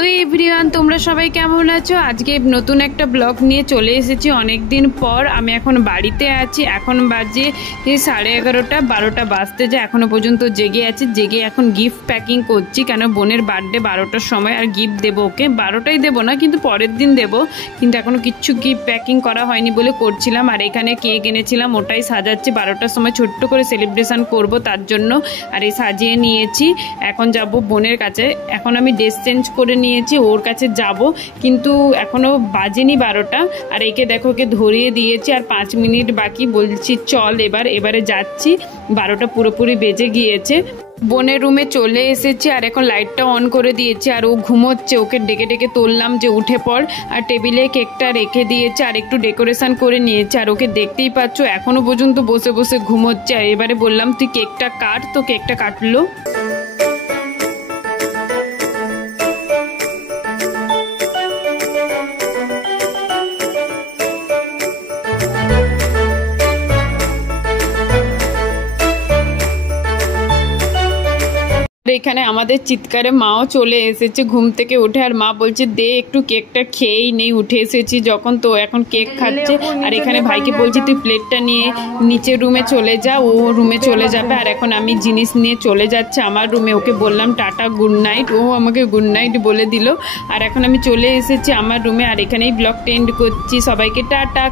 তো এভরিওয়ান, তোমরা সবাই কেমন আছো? আজকে নতুন একটা ব্লগ নিয়ে চলে এসেছি অনেক দিন পর। আমি এখন বাড়িতে আছি। এখন বাজে 11:30, 12টা বাজতে যায়। এখনো পর্যন্ত জেগে আছি। জেগে এখন গিফট প্যাকিং করছি, কেন বোনের বার্থডে 12টার সময়। আর গিফট দেবো ওকে, 12টায় দেবো না কিন্তু পরের দিন দেবো। কিন্তু এখনো কিচ্ছু গিফট প্যাকিং করা হয়নি বলে করছিলাম। আর এখানে কেক এনেছিলাম, ওটাই সাজাচ্ছি। 12টার সময় ছোট্ট করে সেলিব্রেশন করব তার জন্য। আর এই সাজিয়ে নিয়েছি। এখন যাব বোনের কাছে। এখন আমি ড্রেস চেঞ্জ করে নিয়েছি, ওর কাছে যাব, কিন্তু এখনো বাজেনি 12টা। আর একে দেখো, ওকে ধরিয়ে দিয়েছি, আর 5 মিনিট বাকি। বলছি চল এবারে যাচ্ছি। 12টা পুরোপুরি বেজে গিয়েছে। বোনের রুমে চলে এসেছি, আর এখন লাইটটা অন করে দিয়েছি। আর ও ঘুমোচ্ছে, ওকে ডেকে ডেকে তুললাম যে উঠে পড়। আর টেবিলে কেকটা রেখে দিয়েছে, আর একটু ডেকোরেশন করে নিয়েছে। আর ওকে দেখতেই পাচ্ছ, এখনো পর্যন্ত বসে বসে ঘুমোচ্ছে। আর এবারে বললাম তুই কেকটা কাট, তো কেকটা কাটলো। এখানে আমাদের চিৎকারে মাও চলে এসেছে ঘুম থেকে উঠে। আর মা বলছে দে একটু কেকটা খেয়েই নেই, উঠে এসেছি যখন, তো এখন কেক খাচ্ছে। আর এখানে ভাইকে বলছি তুই প্লেটটা নিয়ে নিচের রুমে চলে যা, ও রুমে চলে যাবে। আর এখন আমি জিনিস নিয়ে চলে যাচ্ছে আমার রুমে। ওকে বললাম টাটা গুড নাইট, ও আমাকে গুড নাইট বলে দিল। আর এখন আমি চলে এসেছি আমার রুমে। আর এখানেই ব্লগটা এন্ড করছি। সবাইকে টাটা।